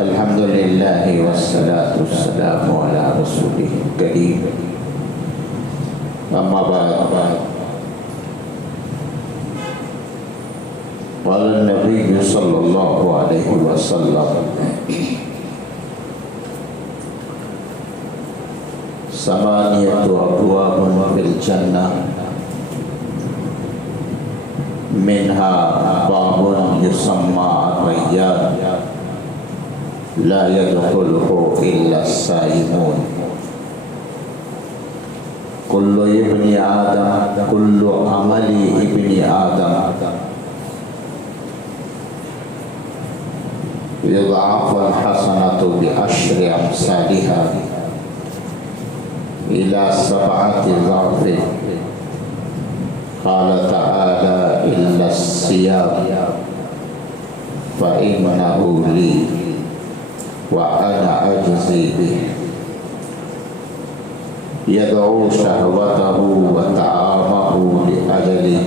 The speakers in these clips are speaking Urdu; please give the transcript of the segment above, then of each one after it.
الحمد للہ والصلاة والسلام علی رسولہ الکریم اما بعد قال النبی صلی اللہ علیہ وسلم ثمانیۃ ابواب فی الجنہ منها باب يسمى الريان لا يدخله إلا الصائمون كل ابن آدم كل عمل ابن آدم يضاعف الحسنة بعشر أمثالها إلى 7 ضعف قال تعالى إلا الصيام فإنه لي وأنا أجزي به يدعو شهوته وطعامه لأجله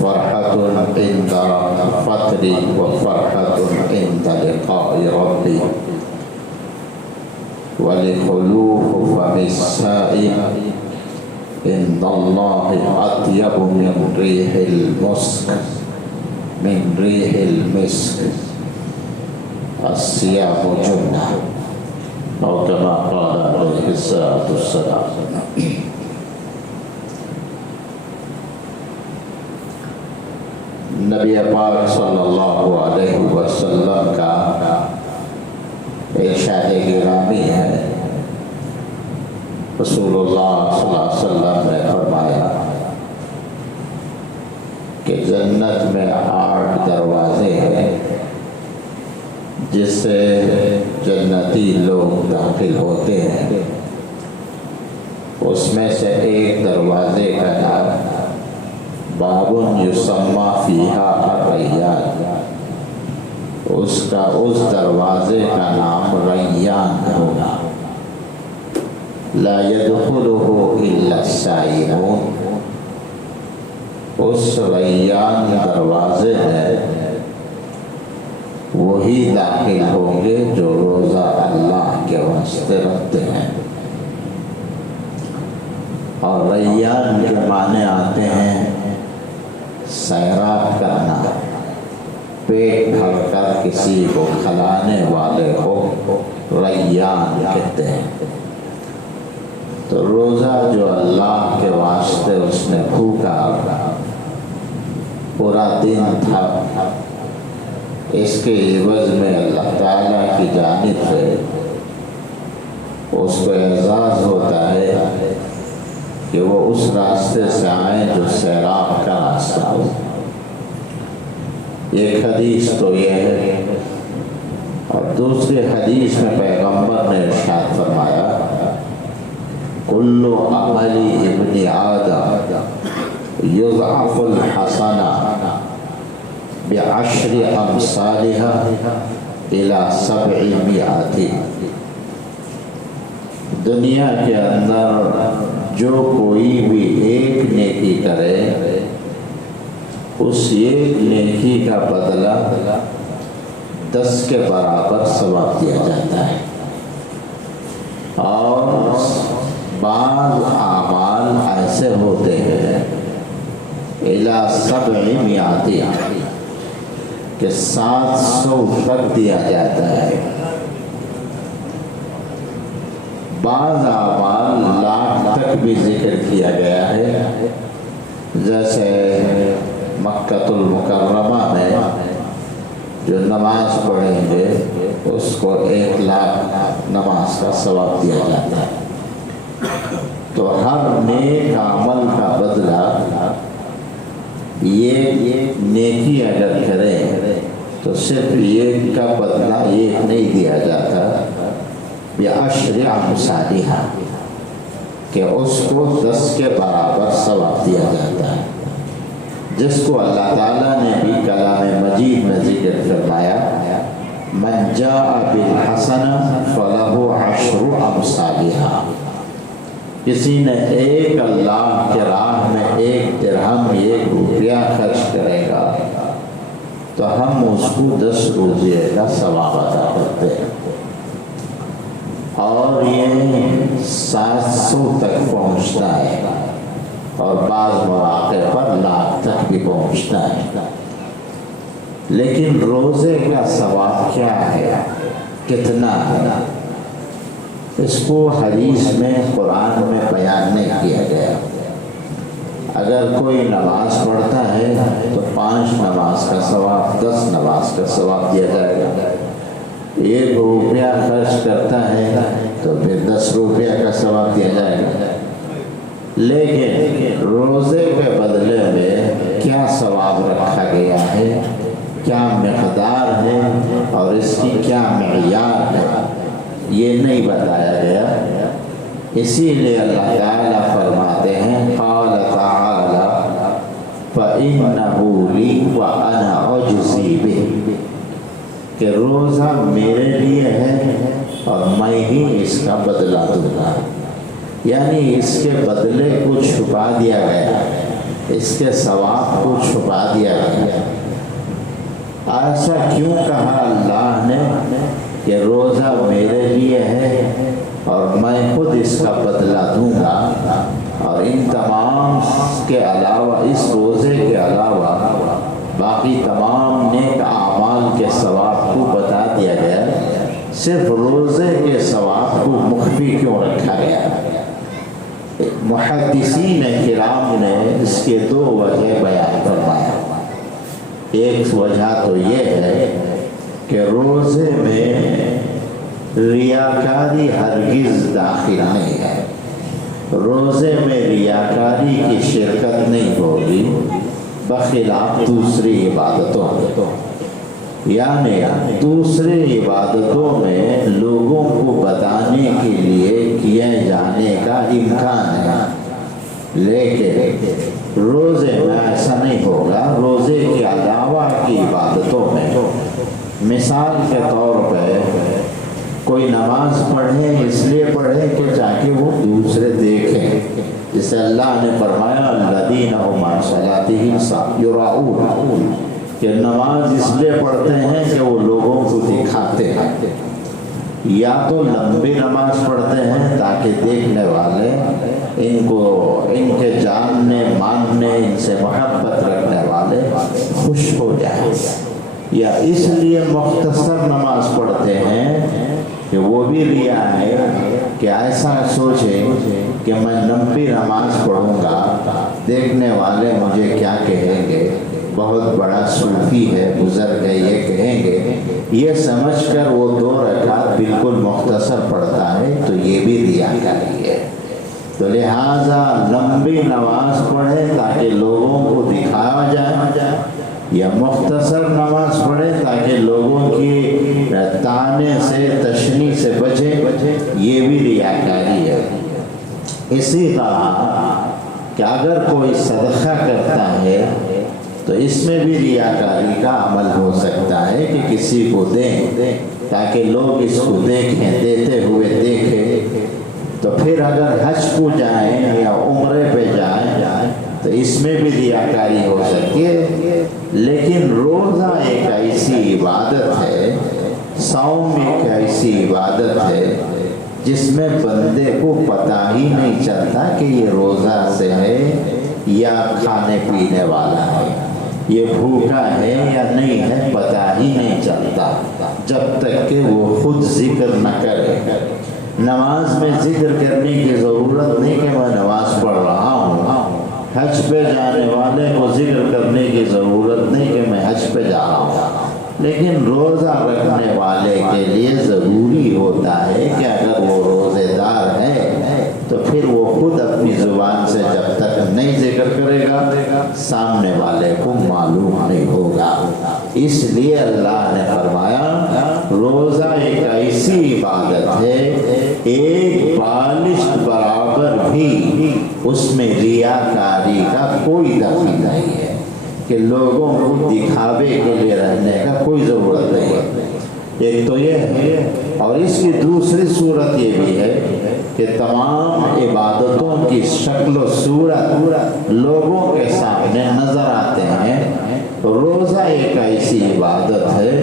فرحة عند الفطر وفرحة عند لقاء ربي ولخلوف فم السائم عند الله أطيب من ريح المسك الصيام جنة أو كما قال عليه الصلاة والسلام. نبی پاک صلی اللہ علیہ وسلم کا ارشاد گرامی ہے. رسول اللہ صلی اللہ علیہ وسلم نے فرمایا کہ جنت میں 8 دروازے ہیں جس سے جنتی لوگ داخل ہوتے ہیں. اس میں سے ایک دروازے کا نام باب یسمى فیہا الریان، اس دروازے کا نام ریان ہوگا. لا يدخله الا الصائمون، اس ریان دروازے میں وہی داخل ہوں گے جو روزہ اللہ کے واسطے رکھتے ہیں. اور ریان کے معنی آتے ہیں سیراب کرنا، پیٹ بھر کر کسی کو کھلانے والے کو ریان کہتے ہیں. تو روزہ جو اللہ کے واسطے اس نے بھوکا پورا دن تھا، اس کے عوض میں اللہ تعالیٰ کی جانب سے اس کو اعزاز ہوتا ہے کہ وہ اس راستے سے آئیں جو سیراب کا راستہ ہو. ایک حدیث تو یہ ہے، اور دوسری حدیث میں پیغمبر نے ارشاد فرمایا کل عمل ابن آدم یضعف الحسنہ بعشر امثالها الى 700. دنیا کے اندر جو کوئی بھی ایک نیکی کرے اس ایک نیکی کا بدلہ 10 کے برابر ثواب دیا جاتا ہے. اور بعض اعمال ایسے ہوتے ہیں الی 700 کہ 700 تک دیا جاتا ہے. بعض اعمال 1,00,000 تک بھی ذکر کیا گیا ہے، جیسے مکۃ المکرمہ میں جو نماز پڑھیں گے اس کو 1,00,000 نماز کا ثواب دیا جاتا ہے. تو ہر نیک عمل کا بدلہ یہ نیکی اگر کریں تو صرف ایک کا بدلہ ایک نہیں دیا جاتا، بعشر امثالها کہ اس کو 10 کے برابر ثواب دیا جاتا ہے. جس کو اللہ تعالیٰ نے بھی کلام مجید میں ذکر فرمایا من جاء بالحسنہ فلہ 10 امثالها. کسی نے ایک اللہ کے راہ میں 1 درہم 1 روپیہ خرچ کرے گا تو ہم اس کو 10 روزے کا ثواب ادا کرتے ہیں، اور یہ 700 تک پہنچتا ہے، اور بعض مواقع پر لاکھ تک بھی پہنچتا ہے۔ لیکن روزے کا ثواب کیا ہے، کتنا ہے، اس کو حدیث میں قرآن میں بیان نہیں کیا گیا۔ اگر کوئی نماز پڑھتا ہے تو 5 نماز کا ثواب، 10 نماز کا ثواب دیا جائے گا۔ 1 روپیہ خرچ کرتا ہے تو پھر 10 روپیہ کا ثواب دیا جائے گا۔ لیکن روزے کے بدلے میں کیا ثواب رکھا گیا ہے، کیا مقدار ہے، اور اس کی کیا معیار ہے، یہ نہیں بتایا گیا۔ اسی لیے اللہ تعالیٰ فرماتے ہیں قال تعالی فَإِنَّهُ لِي وَأَنَا أَجْزِي بِهِ، کہ روزہ میرے لیے ہے اور میں ہی اس کا بدلہ دوں گا۔ یعنی اس کے بدلے کو چھپا دیا گیا، اس کے ثواب کو چھپا دیا گیا۔ ایسا کیوں کہا اللہ نے کہ روزہ میرے لیے ہے اور میں خود اس کا بدلہ دوں گا، اور ان تمام کے علاوہ، اس روزے کے علاوہ باقی تمام نیک اعمال کے ثواب کو بتا دیا گیا، صرف روزے کے ثواب کو مخفی کیوں رکھا گیا؟ محدثین کرام نے اس کے 2 وجہ بیان فرمایا۔ ایک وجہ تو یہ ہے کہ روزے میں ریاکاری ہرگز داخل نہیں ہے، روزے میں ریاکاری کی شرکت نہیں ہوگی، بخلاف دوسری عبادتوں میں۔ یعنی دوسری عبادتوں میں لوگوں کو بتانے کے لیے کیے جانے کا امکان ہے، لیکن روزے میں ایسا نہیں ہوگا۔ روزے کے علاوہ کی عبادتوں میں، مثال کے طور پہ کوئی نماز پڑھے اس لیے پڑھے کہ تاکہ وہ دوسرے دیکھیں، جسے اللہ نے فرمایا الذین هم عن صلاتهم یراؤون، کہ نماز اس لیے پڑھتے ہیں کہ وہ لوگوں کو دکھاتے ہیں، یا تو لمبی نماز پڑھتے ہیں تاکہ دیکھنے والے ان کے جاننے ماننے، ان سے محبت رکھنے والے خوش ہو جائیں، یا اس لیے مختصر نماز پڑھتے ہیں کہ وہ بھی ریا ہے کہ ایسا سوچیں کہ میں لمبی نماز پڑھوں گا، دیکھنے والے مجھے کیا کہیں گے، بہت بڑا صوفی ہے، بزرگ ہے، یہ کہیں گے، یہ سمجھ کر وہ 2 رکعت بالکل مختصر پڑھتا ہے، تو یہ بھی ریاکاری ہے۔ تو لہٰذا لمبی نماز پڑھے تاکہ لوگوں کو دکھایا جائے، یا مختصر نماز پڑھے تاکہ لوگوں کی طعنے سے، تشنیع سے بچے، یہ بھی ریاکاری ہے۔ اسی طرح کہ اگر کوئی صدقہ کرتا ہے تو اس میں بھی ریاکاری کا عمل ہو سکتا ہے کہ کسی کو دیں تاکہ لوگ اس کو دیکھیں، دیتے ہوئے دیکھیں۔ تو پھر اگر حج کو جائیں یا عمرے پہ جائیں تو اس میں بھی ریاکاری ہو سکتی ہے۔ لیکن روزہ ایک ایسی عبادت ہے، صوم ایک ایسی عبادت ہے جس میں بندے کو پتہ ہی نہیں چلتا کہ یہ روزہ سے ہے یا کھانے پینے والا ہے، یہ بھوکا ہے یا نہیں ہے، پتہ ہی نہیں چلتا جب تک کہ وہ خود ذکر نہ کرے۔ نماز میں ذکر کرنے کی ضرورت نہیں کہ میں نماز پڑھ رہا ہوں، حج پہ جانے والے کو ذکر کرنے کی ضرورت نہیں کہ میں حج پہ جا رہا ہوں، لیکن روزہ رکھنے والے کے لیے ضروری ہوتا ہے کہ اگر وہ روزے دار ہے تو پھر وہ خود اپنی زبان سے جب تک نہیں ذکر کرے گا سامنے والے کو معلوم نہیں ہوگا۔ اس لیے اللہ نے فرمایا روزہ ایک ایسی عبادت ہے، ایک بالشت برابر بھی اس میں ریاکاری کا کوئی دخل نہیں ہے، کہ لوگوں کو دکھاوے کے لیے رہنے کا کوئی ضرورت نہیں ہے۔ ایک تو یہ ہے، اور اس کی دوسری صورت یہ بھی ہے کہ کہ تمام عبادتوں کی شکل و صورت لوگوں کے سامنے نظر آتے ہیں، روزہ ایک ایسی عبادت ہے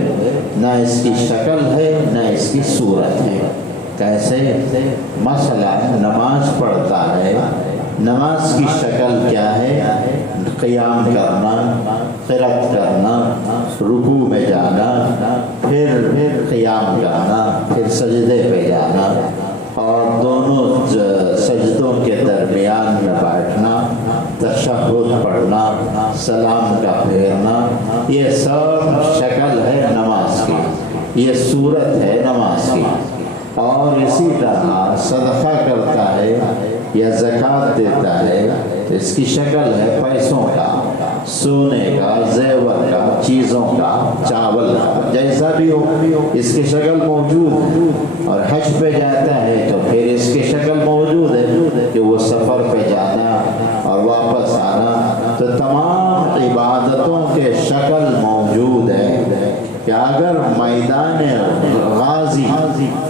نہ اس کی شکل ہے نہ اس کی صورت ہے۔ کیسے؟ مثلا نماز پڑھتا ہے، نماز کی شکل کیا ہے؟ قیام کرنا، قرات کرنا، رکوع میں جانا، پھر قیام کرنا، پھر سجدے پہ جانا، اور دونوں سجدوں کے درمیان میں بیٹھنا، تشہد پڑھنا، سلام کا پھیرنا، یہ سب شکل ہے نماز کی، یہ صورت ہے نماز کی۔ اور اسی طرح صدقہ کرتا ہے یا زکوٰۃ دیتا ہے، اس کی شکل ہے پیسوں کا، سونے کا، زیور کا، چیزوں کا، چاول کا، جیسا بھی ہو اس کی شکل موجود ہے۔ اور حج پہ جاتا ہے تو پھر اس کی شکل موجود ہے کہ وہ سفر پہ جانا اور واپس آنا، تو تمام عبادتوں کے شکل موجود ہے کہ اگر میدان غازی،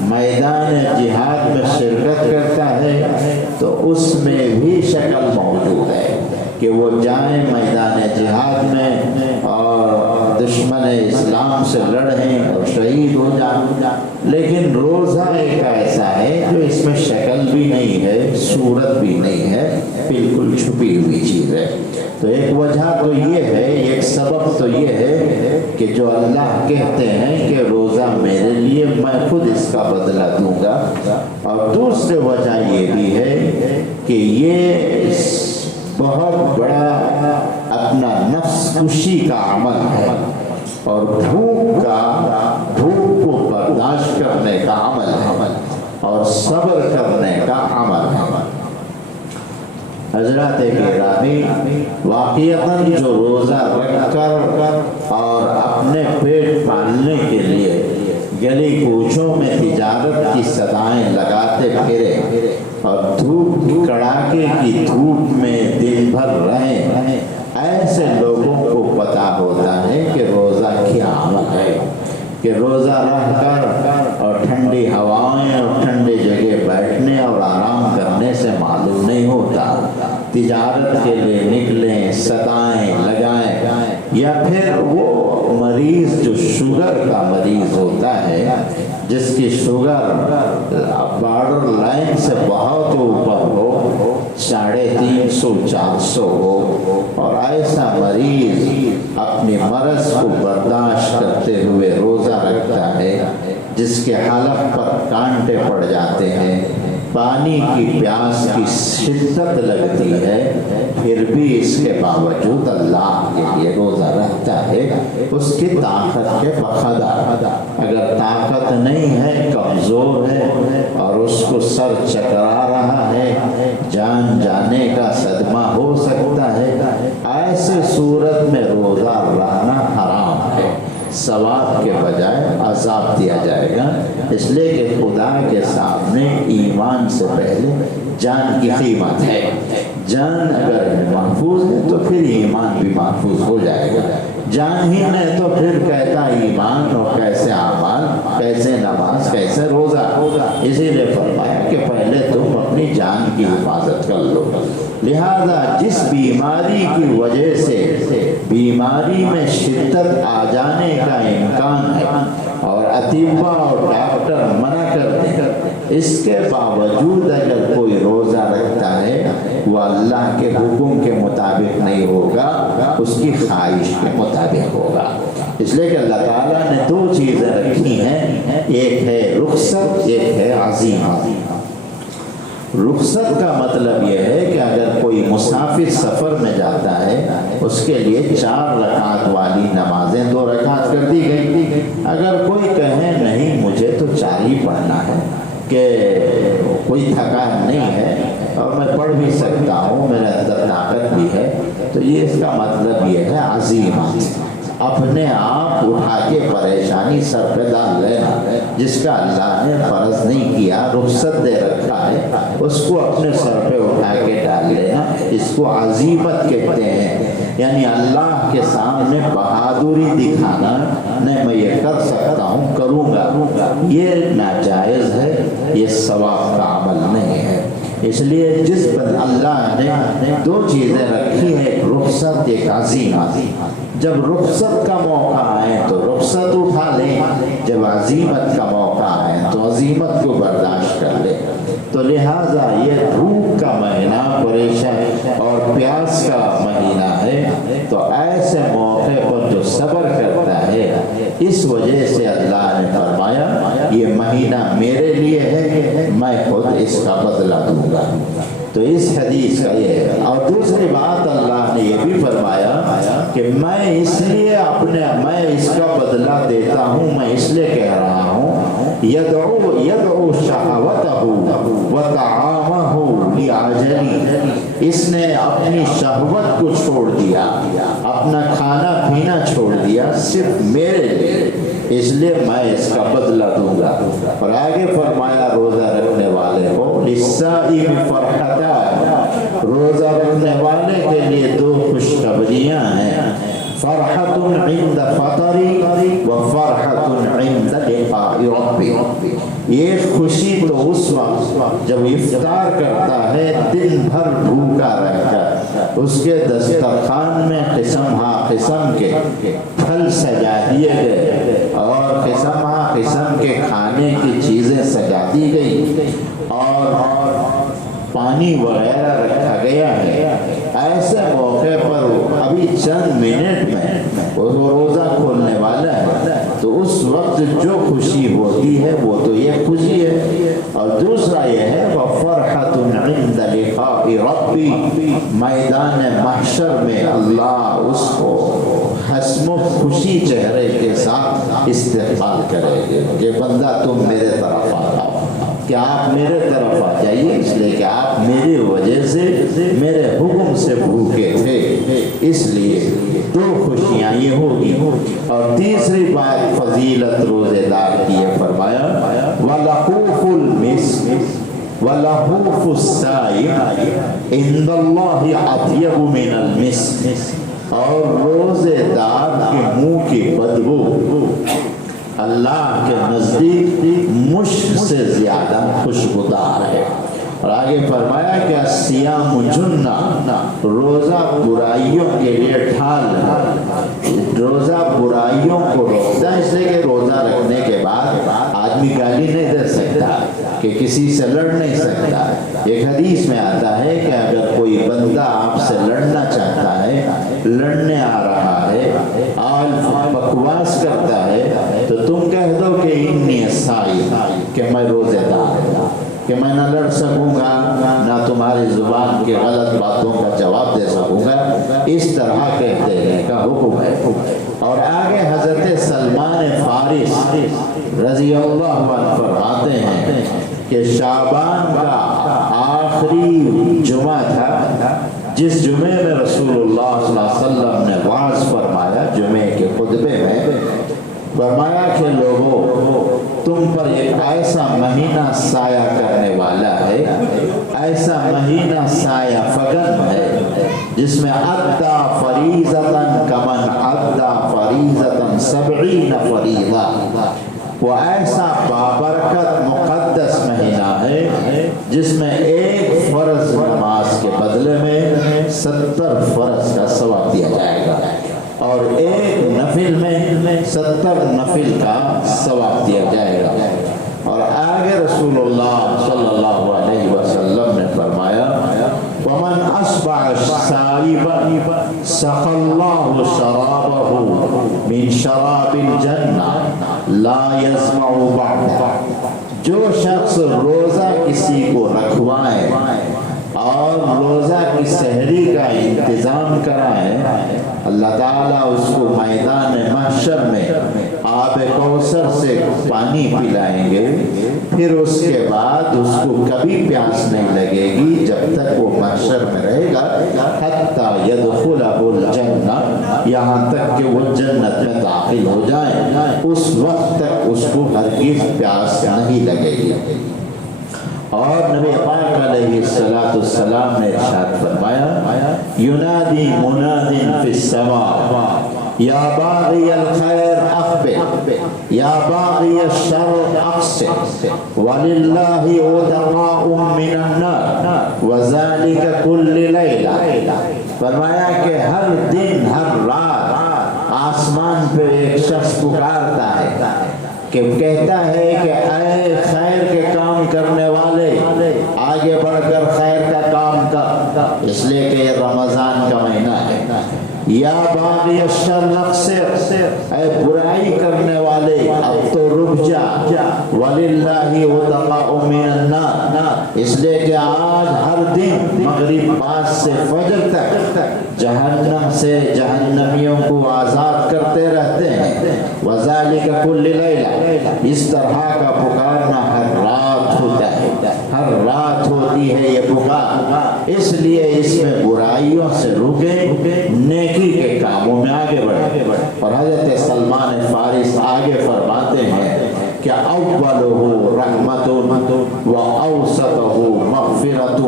میدان جہاد میں شرکت کرتا ہے تو اس میں بھی شکل موجود ہے کہ وہ جائیں میدان جہاد میں اور دشمن اسلام سے لڑیں اور شہید ہو جائیں۔ لیکن روزہ ایک ایسا ہے جو اس میں شکل بھی نہیں ہے، صورت بھی نہیں ہے، بالکل چھپی ہوئی چیز ہے۔ تو ایک وجہ تو یہ ہے، ایک سبب تو یہ ہے کہ جو اللہ کہتے ہیں کہ روزہ میرے لیے، میں خود اس کا بدلہ دوں گا، اور دوسری وجہ یہ بھی ہے کہ یہ بہت بڑا اپنا نفس کشی کا عمل ہے، اور بھوک کو برداشت کرنے کا عمل ہے، اور صبر کرنے کا عمل ہے۔ حضرات گرامی، واقعتاً جو روزہ رکھ کر اور اپنے پیٹ پالنے کے لیے گلی کوچوں میں تجارت کی صدائیں لگاتے پھرے اور دھوپ کڑاکے کی دھوپ میں دن بھر رہیں، ایسے لوگوں کو پتہ ہوتا ہے کہ روزہ کیا عمل ہے، کہ روزہ رہ کر اور ٹھنڈی ہوائیں اور ٹھنڈی جگہ بیٹھنے اور آرام کرنے سے معلوم نہیں ہوتا۔ تجارت کے لیے نکلیں، صدائیں لگائیں، یا پھر وہ مریض جو شوگر کا مریض ہوتا ہے، جس کی شوگر بارڈر لائن سے بہت اوپر ہو، 350 400 ہو، اور ایسا مریض اپنی مرض کو برداشت کرتے ہوئے روزہ رکھتا ہے، جس کے حلق پر کانٹے پڑ جاتے ہیں، پانی کی پیاس کی شدت لگتی ہے، پھر بھی اس کے باوجود اللہ کے لیے روزہ رکھتا ہے، اس کی طاقت کے بقدر۔ اگر طاقت نہیں ہے، کمزور ہے، اور اس کو سر چکرا رہا ہے، جان جانے کا صدمہ ہو سکتا ہے، ایسے صورت میں روزہ رہنا حرام ہے، ثواب کے بجائے عذاب دیا جائے گا، اس لیے کہ خدا کے سامنے ایمان سے پہلے جان کی قیمت ہے۔ جان اگر محفوظ ہے تو پھر ایمان بھی محفوظ ہو جائے گا، جان ہی نہیں تو پھر کہتا ایمان اور کیسے اعمال، کیسے نماز، کیسے روزہ۔ اسی لیے فرمایا کہ پہلے تم اپنی جان کی حفاظت کر لو۔ لہذا جس بیماری کی وجہ سے بیماری میں شدت آ جانے کا امکان ہے اور اطباء اور ڈاکٹر منع کرتے ہیں، اس کے باوجود اگر کوئی روزہ رکھتا ہے، وہ اللہ کے حکم کے مطابق نہیں ہوگا، اس کی خواہش کے مطابق ہوگا۔ اس لیے کہ اللہ تعالیٰ نے 2 چیزیں رکھی ہیں، ایک ہے رخصت، ایک ہے عزیمت۔ رخصت کا مطلب یہ ہے کہ اگر کوئی مسافر سفر میں جاتا ہے، اس کے لیے 4 رکعت والی نمازیں 2 رکعت کر دی گئی۔ اگر کوئی کہے نہیں مجھے تو 4 ہی پڑھنا ہے، کہ کوئی تھکان نہیں ہے اور میں پڑھ بھی سکتا ہوں، میرے اندر طاقت بھی ہے، تو یہ اس کا مطلب یہ ہے عزیمت، اپنے آپ اٹھا کے پریشانی سر پہ ڈال لینا، جس کا اللہ نے فرض نہیں کیا، رخصت دے رکھا ہے، اس کو اپنے سر پہ اٹھا کے ڈال لینا، اس کو عزیمت کہتے ہیں۔ یعنی اللہ کے سامنے بہادری دکھانا، نہیں میں یہ کر سکتا ہوں، کروں گا، یہ ناجائز ہے، یہ ثواب کا عمل نہیں ہے۔ اس لیے جس پر اللہ نے دو چیزیں رکھی ہے، ایک رخصت ایک عزیمت۔ جب رخصت کا موقع آئے تو رخصت اٹھا لیں، جب عزیمت کا موقع آئے تو عزیمت کو برداشت کر لیں۔ تو لہٰذا یہ بھوک کا مہینہ، پریشان اور پیاس کا مہینہ ہے، تو ایسے موقع پر جو صبر کرتا ہے، اس وجہ سے اللہ نے فرمایا یہ مہینہ میرے لیے ہے، میں خود اس کا بدلہ دوں گا۔ تو اس حدیث کا یہ ہے۔ اور دوسری بات اللہ نے یہ بھی فرمایا کہ میں اس لیے میں اس کا بدلہ دیتا ہوں، میں اس لیے کہہ رہا ہوں، یدعو شہوتہ وطعامہ لعجلی، اس نے اپنی شہوت کو چھوڑ دیا، اپنا کھانا پینا چھوڑ دیا صرف میرے لیے، اس لیے میں اس کا بدلہ دوں گا۔ اور آگے فرمایا روزہ رکھنے والے کو للصائم فرحتان، روزہ رکھنے والے کے لیے دو خوشخبریاں ہیں، فرحت عند فطری و فرحت عند لقاء ربی۔ یہ خوشی تو اس وقت جب افطار کرتا ہے، دن بھر بھوکا رہ کر اس کے دسترخوان میں قسم ہا قسم کے پھل سجا دیے گئے اور قسم ہا قسم کے کھانے کی چیزیں سجا دی گئی اور پانی وغیرہ رکھا گیا ہے، ایسے موقع پر ابھی چند منٹ میں وہ روزہ کھولنے والا ہے، تو اس وقت جو خوشی ہوتی ہے وہ تو یہ خوشی ہے۔ اور دوسرا یہ ہے وَفَرْحَةٌ عِنْدَ لِقَاءِ رَبِّ، میدان محشر میں اللہ اس کو حسم و خوشی چہرے کے ساتھ استقبال کرے گے کہ بندہ تم میرے طرف آ جاؤ، کہ آپ میرے طرف آ جائیے، اس لیے کہ آپ میری وجہ سے میرے حکم سے بھوکے تھے، اس لیے دو خوشیاں یہ ہوگی۔ اور تیسری بات فضیلت روزے دار کی ہے، فرمایا وَلَحُوفُ الْمِسْكِ وَلَحُوفُ الصَّائِمِ عِنْدَ اللَّهِ أَطْيَبُ مِنَ الْمِسْكِ، اور روزے دار کے منہ کی بدبو اللہ کے نزدیک مشک سے زیادہ خوشبودار ہے۔ اور آگے فرمایا کہ الصیام جنہ، روزہ برائیوں کے لیے ڈھال ہے، روزہ برائیوں کو روکتا ہے، اس لیے کہ روزہ رکھنے کے بعد آدمی گالی نہیں دے سکتا، کہ کسی سے لڑ نہیں سکتا۔ ایک حدیث میں آتا ہے کہ اگر کوئی بندہ آپ سے لڑنا چاہتا ہے، لڑنے آ رہا ہے اور بکواس کرتا ہے، تو تم کہہ دو کہ انی صائم، کہ میں روزے دار ہوں، کہ میں نہ لڑ سکوں گا، نہ تمہاری زبان کی غلط باتوں کا جواب دے سکوں گا، اس طرح کہتے ہیں کا حکم ہے۔ اور آگے حضرت سلمان فارس رضی اللہ عنہ فرماتے ہیں کہ شعبان کا آخری جمعہ تھا، جس جمعے میں رسول اللہ صلی اللہ علیہ وسلم نے واعظ فرمایا، جمعے کے خطبے میں فرمایا کہ لوگوں تم پر ایک ایسا مہینہ سایہ کرنے والا ہے، ایسا مہینہ سایہ فگن ہے، جس میں ادا فریضتاً کمن ادا فریضتاً 70 فریضہ، وہ ایسا بابرکت مقدس مہینہ ہے جس میں ایک فرض نماز کے بدلے میں 70 فرض کا ثواب دیا جائے گا، اور ایک نفل میں 70 نفل کا ثواب دیا جائے گا۔ اور آگے رسول اللہ صلی اللہ علیہ وسلم نے فرمایا وَمَنْ أَصْبَحَ صَائِمًا سَقَى اللَّهُ شَرَابَهُ مِنْ شَرَابِ الْجَنَّةِ لَا يَسْمَعُ بَعْدَهُ، جو شخص روزہ کسی کو رکھوائے اور روزہ کی سحری کا انتظام کرائے، اللہ تعالیٰ اس کو میدان محشر میں آب کوثر سے پانی پلائیں گے، پھر اس کے بعد اس کو کبھی پیاس نہیں لگے گی جب تک وہ محشر میں رہے گا، حتیٰ یدخلہ الجنہ، یہاں تک کہ وہ جنت میں داخل ہو جائیں، اس وقت تک اس کو ہرگز پیاس نہیں لگے گی۔ اور نبی پاک علیہ السلام نے ارشاد فرمایا ینادی مناد فی السماء یا باغی الخیر اقبل یا باغی الشر اقصر وللہ عتقاء من النار وَذَلِكَ كُلِّ لَيْلَةٍ، فرمایا کہ ہر دن ہر رات آسمان پہ ایک شخص پکارتا ہے کہ کہتا ہے کہ اے خیر کے کام کرنے والے آگے بڑھ کر خیر کا کام کر، اس لیے کہ یہ رمضان کا مہینہ ہے۔ یا باغی الشر اقصر، اے برائی کرنے والے اب تو رک جا، وَلِلَّهِ عُتَقَاءُ مِنَ النَّارِ، اس لیے کہ آج ہر دن مغرب بعد سے فجر تک جہنم سے جہنمیوں کو آزاد کرتے رہتے ہیں۔ وَذَلِكَ كُلِّ لَيْلَةٍ، اس طرح کا پکارنا ہر رات ہوتا ہے، ہر رات ہوتی ہے یہ پکار، اس لیے اس میں برائیوں سے رکے، نیکی کے کاموں میں آگے بڑھے۔ اور حضرت سلمان فارس آگے فرماتے ہیں کہ اولہ رحمت و اوسطہ مغفرت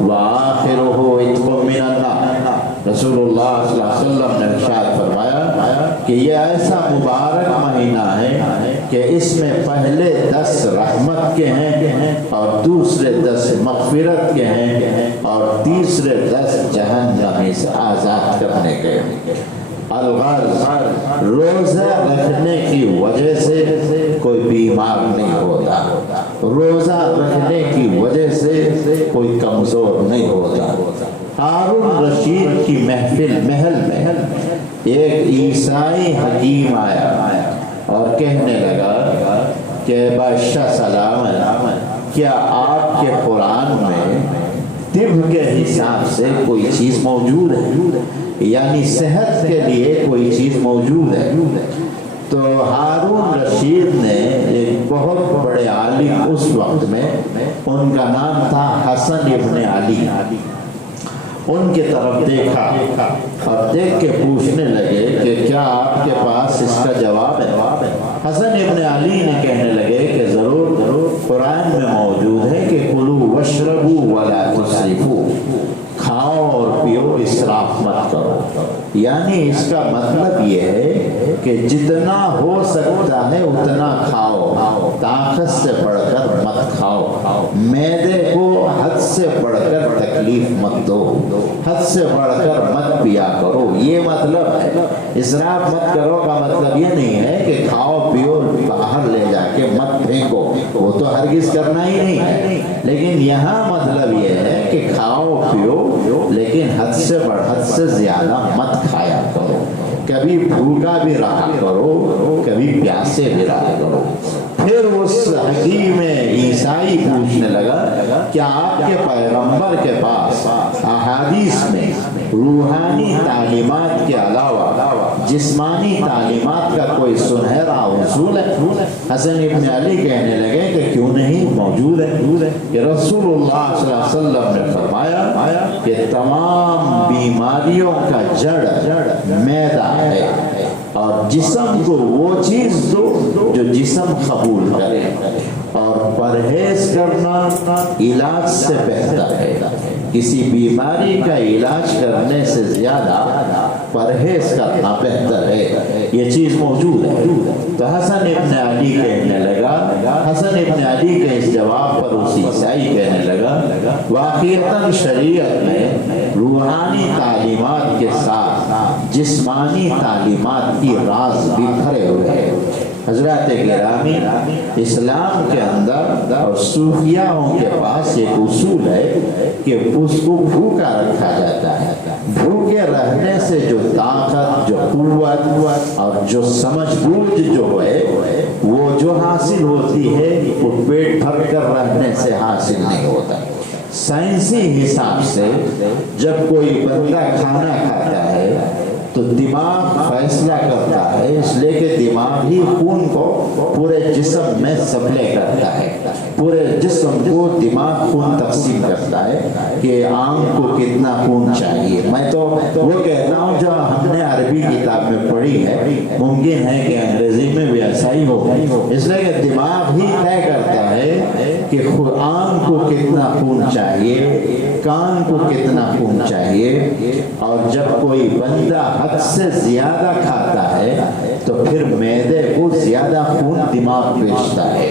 و آخرہ عتق من النار، رسول اللہ صلی اللہ علیہ وسلم نے ارشاد فرمایا کہ یہ ایسا مبارک مہینہ ہے کہ اس میں پہلے 10 رحمت کے ہیں اور دوسرے 10 مغفرت کے ہیں اور تیسرے 10 جہنم سے آزاد کرنے کے ہیں۔ الغرض، روزہ رکھنے کی وجہ سے کوئی بیمار نہیں ہوتا، روزہ رکھنے کی وجہ سے کوئی کمزور نہیں ہوتا۔ ہارون رشید کی محل میں ایک عیسائی حکیم آیا اور کہنے لگا کہ بادشاہ سلامت، کیا آپ کے قرآن میں طب کے حساب سے کوئی چیز موجود ہے، یعنی صحت کے لیے کوئی چیز موجود ہے؟ تو ہارون رشید نے ایک بہت بڑے عالم اس وقت میں، ان کا نام تھا حسن ابن علی، ان کی طرف دیکھا اور دیکھ کے پوچھنے لگے کہ کیا آپ کے پاس اس کا جواب ہے؟ حسن ابن علی نے کہنے لگے کہ ضرور قرآن میں موجود ہے کہ کلوا واشربوا ولا تسرفوا، کھاؤ اور پیو، اسراف مت کرو، یعنی اس کا مطلب یہ ہے کہ جتنا ہو سکتا ہے اتنا کھاؤ، طاقت سے بڑھ کر مت کھاؤ، معدے کو حد سے بڑھ کر تکلیف مت دو، حد سے بڑھ کر مت پیا کرو، یہ مطلب ہے۔ اسراف مت کرو کا مطلب یہ نہیں ہے کہ کھاؤ پیو باہر لے جا کے مت پھینکو، وہ تو ہرگز کرنا ہی نہیں ہے، لیکن یہاں مطلب یہ ہے کہ کھاؤ پیو لیکن حد سے بڑھ، حد سے زیادہ مت کھایا کرو، کبھی بھوکا بھی رہا کرو، کبھی پیاسے بھی رہا کرو۔ پھر اس حکیم عیسائی پوچھنے لگا کیا آپ کے پیغمبر کے پاس احادیث میں روحانی تعلیمات کے علاوہ جسمانی تعلیمات کا کوئی سنہرا اصول ہے؟ حسن ابن علی کہنے لگے کہ کیوں نہیں، موجود ہے، کہ رسول اللہ صلی اللہ علیہ وسلم نے فرمایا کہ تمام بیماریوں کا جڑ معدہ ہے، اور جسم کو وہ چیز دو جو جسم قبول کرے، اور پرہیز کرنا علاج سے بہتر ہے، کسی بیماری کا علاج کرنے سے زیادہ پرہیز کرنا بہتر ہے، یہ چیز موجود ہے۔ تو حسن ابن علی کہنے لگا، حسن ابن علی کے اس جواب پر اس عیسائی کہنے لگا واقعتاً شریعت میں روحانی تعلیمات کے ساتھ جسمانی تعلیمات کی راز بھی بھرے ہوئے ہیں۔ حضرات گرامی، اسلام کے اندر اور صوفیاؤں کے پاس ایک اصول ہے کہ اس کو بھوکا رکھا جاتا ہے، بھوکے رہنے سے جو طاقت، جو قوت اور جو سمجھ بوجھ جو ہے وہ جو حاصل ہوتی ہے وہ پیٹ بھر کر رہنے سے حاصل نہیں ہوتا۔ سائنسی حساب سے جب کوئی بندہ کھانا کھاتا ہے تو دماغ فیصلہ کرتا ہے، اس لیے کہ دماغ ہی خون کو پورے جسم میں سپلائی کرتا ہے، پورے جسم کو دماغ خون تقسیم کرتا ہے کہ آنکھ کو کتنا خون چاہیے۔ میں تو وہ کہتا ہوں جو ہم نے عربی کتاب میں پڑھی ہے، ممکن ہے کہ انگریزی میں بھی ایسا ہی ہو، اس لیے کہ دماغ ہی طے کرتا ہے کہ آنکھ کو کتنا خون چاہیے، کان کو کتنا خون چاہیے، اور جب کوئی بندہ حد سے زیادہ کھاتا ہے تو پھر معدے کو زیادہ خون دماغ بھیجتا ہے،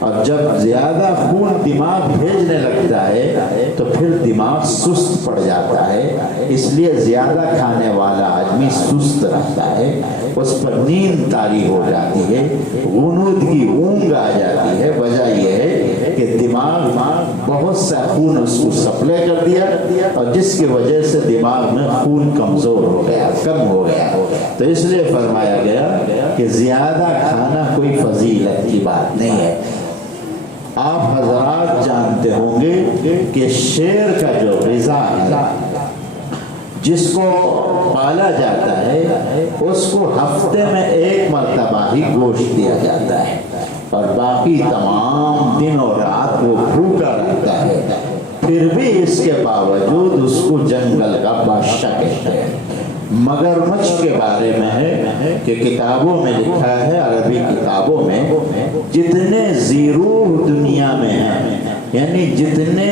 اور جب زیادہ خون دماغ بھیجنے لگتا ہے تو پھر دماغ سست پڑ جاتا ہے، اس لیے زیادہ کھانے والا آدمی سست رہتا ہے، اس پر نیند طاری ہو جاتی ہے، غنودگی اونگ آ جاتی ہے۔ وجہ یہ ہے کہ دماغ بہت سا خون اس کو سپلائی کر دیا اور جس کی وجہ سے دماغ میں خون کمزور ہو گیا، کم ہو گیا۔ تو اس لیے فرمایا گیا کہ زیادہ کھانا کوئی فضیلت کی بات نہیں ہے۔ آپ حضرات جانتے ہوں گے کہ شیر کا جو غذا ہے، جس کو پالا جاتا ہے، اس کو ہفتے میں ایک مرتبہ ہی گوشت دیا جاتا ہے اور باقی تمام دن اور رات وہ بھوکا رہتا ہے، پھر بھی اس کے باوجود اس کو جنگل کا بادشاہ کہتے ہیں۔ مگرمچھ کے بارے میں ہے کہ کتابوں میں لکھا ہے، عربی کتابوں میں، جتنے زیروح دنیا میں ہیں، یعنی جتنے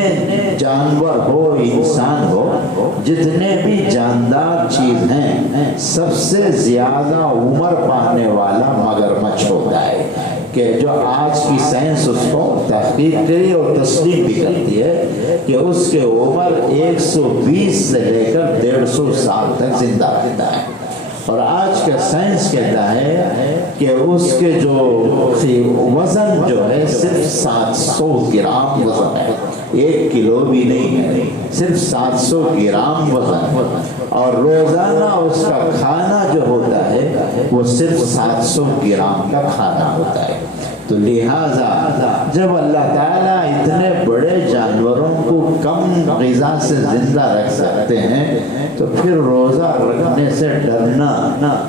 جانور ہو، انسان ہو، جتنے بھی جاندار چیز ہیں، سب سے زیادہ عمر پانے والا مگرمچھ ہوتا ہے، کہ جو آج کی سائنس اس کو تحقیق کری اور تسلیم بھی کرتی ہے کہ اس کے عمر 120 سے لے کر 150 سال تک زندہ رہتا ہے۔ اور آج کا سائنس کہتا ہے کہ اس کے جو وزن جو ہے صرف 700 گرام وزن ہے، 1 کلو بھی نہیں ہے، صرف 700 گرام وزن، اور روزانہ اس کا کھانا جو ہوتا ہے وہ صرف 700 گرام کا کھانا ہوتا ہے۔ تو لہٰذا جب اللہ تعالیٰ اتنے بڑے جانوروں کو کم غذا سے زندہ رکھ سکتے ہیں تو پھر روزہ رکھنے سے ڈرنا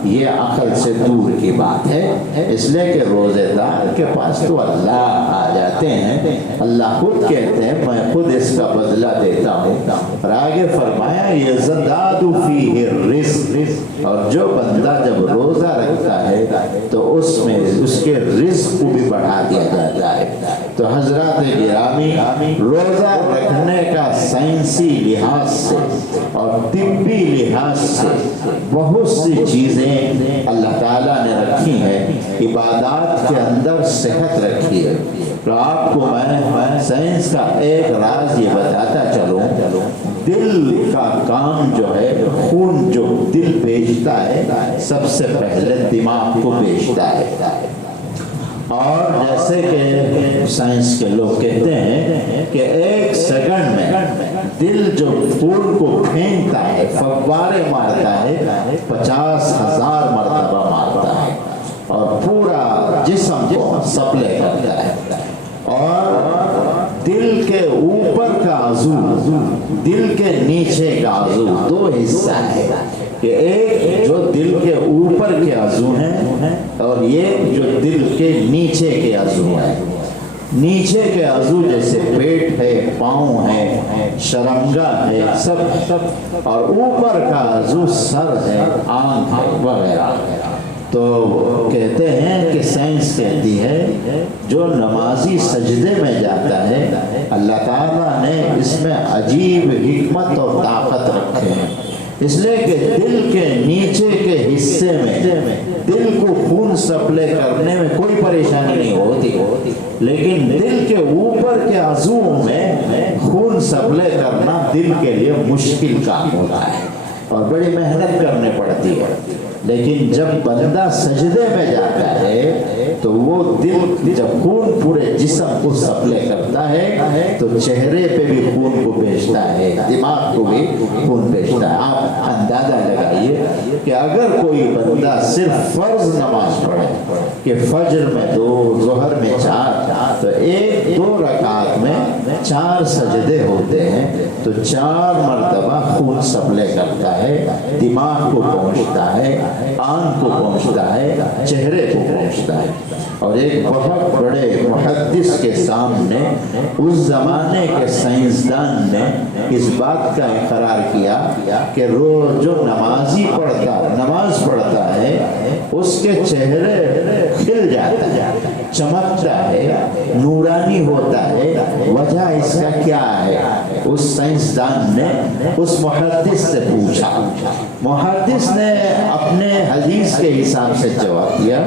یہ عقل سے دور کی بات ہے۔ اس لیے کہ روزے دار کے پاس تو اللہ آ جاتے ہیں، اللہ خود کہتے ہیں میں خود اس کا بدلہ دیتا ہوں، اور آگے فرمایا یزداد فیہ الرزق، اور جو بندہ جب روزہ رکھتا ہے تو اس میں اس کے رزق کو بھی بڑھا دیا جاتا ہے۔ تو حضرات گرامی، روزہ رکھنے کا سائنسی لحاظ سے اور طبی لحاظ سے بہت سی چیزیں اللہ تعالیٰ نے رکھی ہیں، عبادات کے اندر صحت رکھی ہے۔ تو آپ کو میں سائنس کا ایک راز یہ بتاتا چلوں، دل کا کام جو ہے، خون جو دل بھیجتا ہے سب سے پہلے دماغ کو بھیجتا ہے، اور جیسے کہ سائنس کے لوگ کہتے ہیں کہ 1 سیکنڈ میں دل جو خون کو پھینکتا ہے، فوارے مارتا ہے، 50,000 مرتبہ مارتا ہے اور پورا جسم کو سپلائی کرتا ہے۔ اور دل کے اوپر کا عضو، دل کے نیچے کا عضو، 2 حصہ ہے، کہ ایک جو دل کے اوپر کے عضو ہیں اور یہ جو دل کے نیچے کے عضو ہیں۔ نیچے کے عضو جیسے پیٹ ہے، پاؤں ہے، شرمگا ہے، سب، اور اوپر کا عضو سر ہے، آنکھ ہے وغیرہ۔ تو کہتے ہیں کہ سائنس کہتی ہے جو نمازی سجدے میں جاتا ہے اللہ تعالیٰ نے اس میں عجیب حکمت اور طاقت رکھے ہیں، اس لیے کہ دل کے نیچے کے حصے میں دل کو خون سپلائی کرنے میں کوئی پریشانی نہیں ہوتی، لیکن دل کے اوپر کے عضو میں خون سپلائی کرنا دل کے لیے مشکل کام ہوتا ہے اور بڑی محنت کرنے پڑتی ہے۔ لیکن جب بندہ سجدے میں جاتا ہے تو وہ دل جب خون پورے جسم کو سپلائی کرتا ہے تو چہرے پہ بھی خون کو بھیجتا ہے، دماغ کو بھی خون بھیجتا ہے۔ آپ اندازہ لگائیے کہ اگر کوئی بندہ صرف فرض نماز پڑھے کہ فجر میں 2، ظہر میں 4، تو 1-2 رکعت میں 4 سجدے ہوتے ہیں، تو 4 مرتبہ خون سپلائی کرتا ہے، دماغ کو پہنچتا ہے، آنکھ کو پہنچتا ہے، چہرے کو پہنچتا ہے۔ اور ایک بہت بڑے محدث کے سامنے اس زمانے کے سائنسدان نے اس بات کا اقرار کیا کہ جو نماز پڑھتا ہے اس کے چہرے کھل جاتا ہے، چمکتا ہے، نورانی ہوتا ہے۔ وجہ اس کا کیا ہے؟ اس سائنسدان نے اس محدث سے پوچھا محدث نے اپنے حدیث کے حساب سے جواب دیا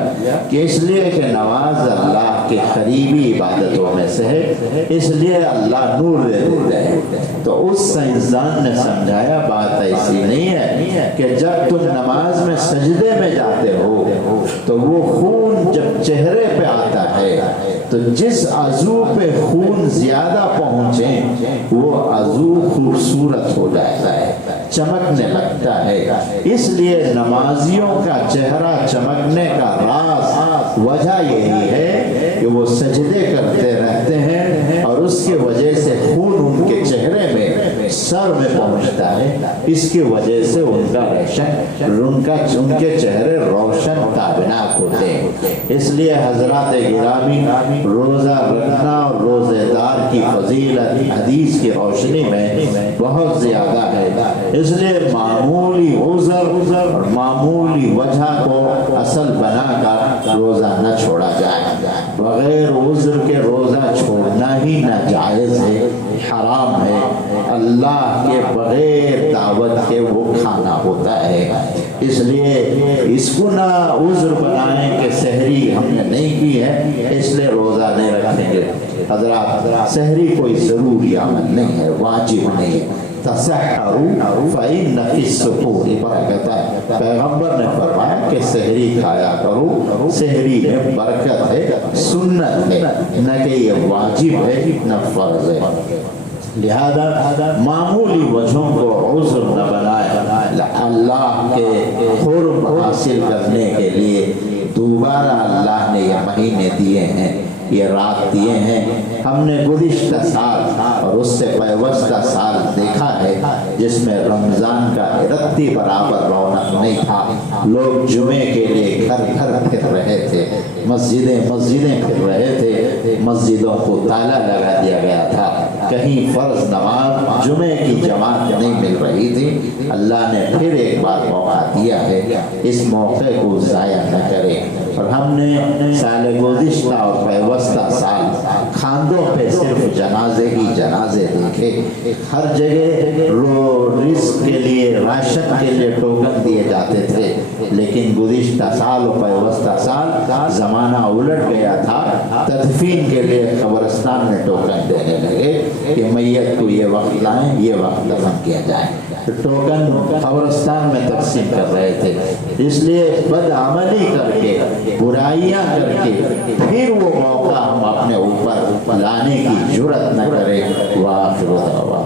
کہ اس لیے کہ نماز اللہ کے قریبی عبادتوں میں سے ہے، اس لیے اللہ نور دے دیتا ہے۔ تو اس سائنسدان نے سمجھایا بات ایسی نہیں ہے کہ جب تم نماز میں سجدے میں جاتے ہو تو وہ خون جب چہرے پہ آتا ہے تو جس عضو پہ خون زیادہ پہنچے وہ عضو خوبصورت ہو جاتا ہے، چمکنے لگتا ہے۔ اس لیے نمازیوں کا چہرہ چمکنے کا راز وجہ یہی ہے کہ وہ سجدے کرتے رہتے ہیں اور اس کی وجہ سے خون ان کے چہرے میں سر میں پہنچتا ہے، اس کی وجہ سے ان کے چہرے روشن تابناک ہوتے ہیں۔ اس لیے حضرات گرامی، روزہ رکھنا اور روزے دار کی فضیلت حدیث کی روشنی میں بہت زیادہ ہے۔ اس لیے معمولی عذر اور معمولی وجہ کو اصل بنا کر روزہ نہ چھوڑا جائے۔ بغیر عذر کے روزہ چھوڑنا ہی ناجائز ہے، حرام ہے۔ اللہ کے بغیر دعوت کے وہ کھانا ہوتا ہے، اس لیے اس کو نہ عذر بنائیں کہ سحری ہم نے نہیں کی ہے اس لیے روزہ نہیں رکھیں گے۔ حضرات، سحری کوئی ضروری عمل نہیں ہے، واجب نہیں ہے۔ تسحروا فإن فی السحور برکۃ، پیغمبر نے فرمایا کہ سحری کھایا کرو، سحری میں برکت ہے، سنت ہے، نہ کہ یہ واجب ہے نہ فرض ہے۔ لہذا معمولی وجہوں کو عذر نہ بنائے۔ اللہ کے قرب حاصل کرنے کے لیے دوبارہ اللہ نے یہ مہینے دیے ہیں، یہ رات دیے ہیں۔ ہم نے گزشتہ سال اور اس سے پیوستہ سال دیکھا ہے جس میں رمضان کا رتی برابر رونق نہیں تھا۔ لوگ جمعے کے لیے گھر گھر پھر رہے تھے، مسجدیں پھر رہے تھے، مسجدوں کو تالا لگا دیا گیا تھا، کہیں فرض نماز جمعے کی جماعت نہیں مل رہی تھی۔ اللہ نے پھر ایک بار موقع دیا ہے، اس موقع کو ضائع نہ کریں۔ اور ہم نے سال گزشتہ اور پیوستہ سال کھاندوں پہ صرف جنازے ہی جنازے دیکھے، ہر جگہ رزق کے لیے، راشن کے لیے ٹوکن دیے جاتے تھے، لیکن گزشتہ سال اور پیوستہ سال زمانہ الٹ گیا تھا، تدفین کے لیے قبرستان میں ٹوکن دینے لگے کہ میت کو یہ وقت لائیں، یہ وقت دفن کیا جائے۔ ٹوکن قبرستان میں تقسیم کر رہے تھے، اس لیے بدعملی کر کے، برائیاں کر کے پھر وہ موقع ہم اپنے اوپر لانے کی جرات نہ کریں۔ وآخر دعوانا